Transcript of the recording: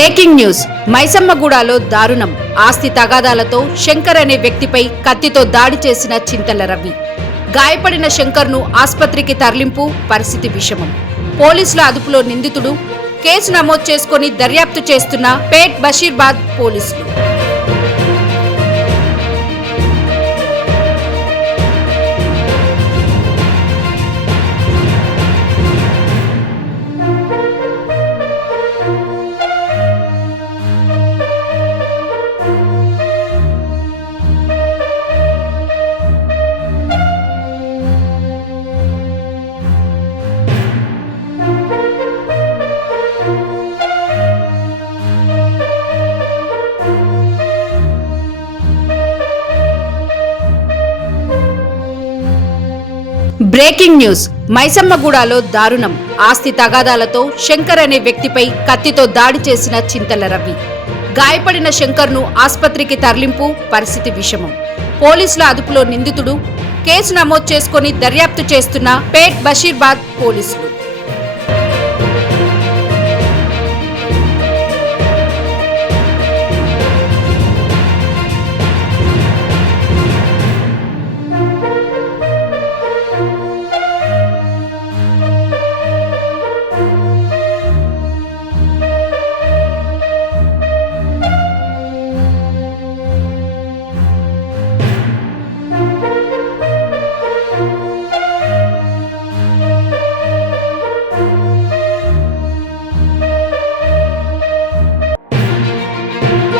Breaking news మైసమ్మగూడలో దారుణం. ఆస్తి తగాదాలతో శంకర్ అనే వ్యక్తిపై కత్తితో దాడి చేసిన చింతల రవి. గాయపడిన శంకర్ను ఆస్పత్రికి తరలింపు, పరిస్థితి విషమం. పోలీసుల అదుపులో నిందితుడు. కేసు నమోదు చేసుకుని దర్యాప్తు చేస్తున్న పేట్ బషీర్బాద్ పోలీసులు. బ్రేకింగ్ న్యూస్ మైసమ్మగూడలో దారుణం. ఆస్తి తగాదాలతో శంకర్ అనే వ్యక్తిపై కత్తితో దాడి చేసిన చింతల రవి. గాయపడిన శంకర్ను ఆస్పత్రికి తరలింపు, పరిస్థితి విషమం. పోలీసుల అదుపులో నిందితుడు. కేసు నమోదు చేసుకుని దర్యాప్తు చేస్తున్న పేట్ బషీర్బాద్ పోలీసులు.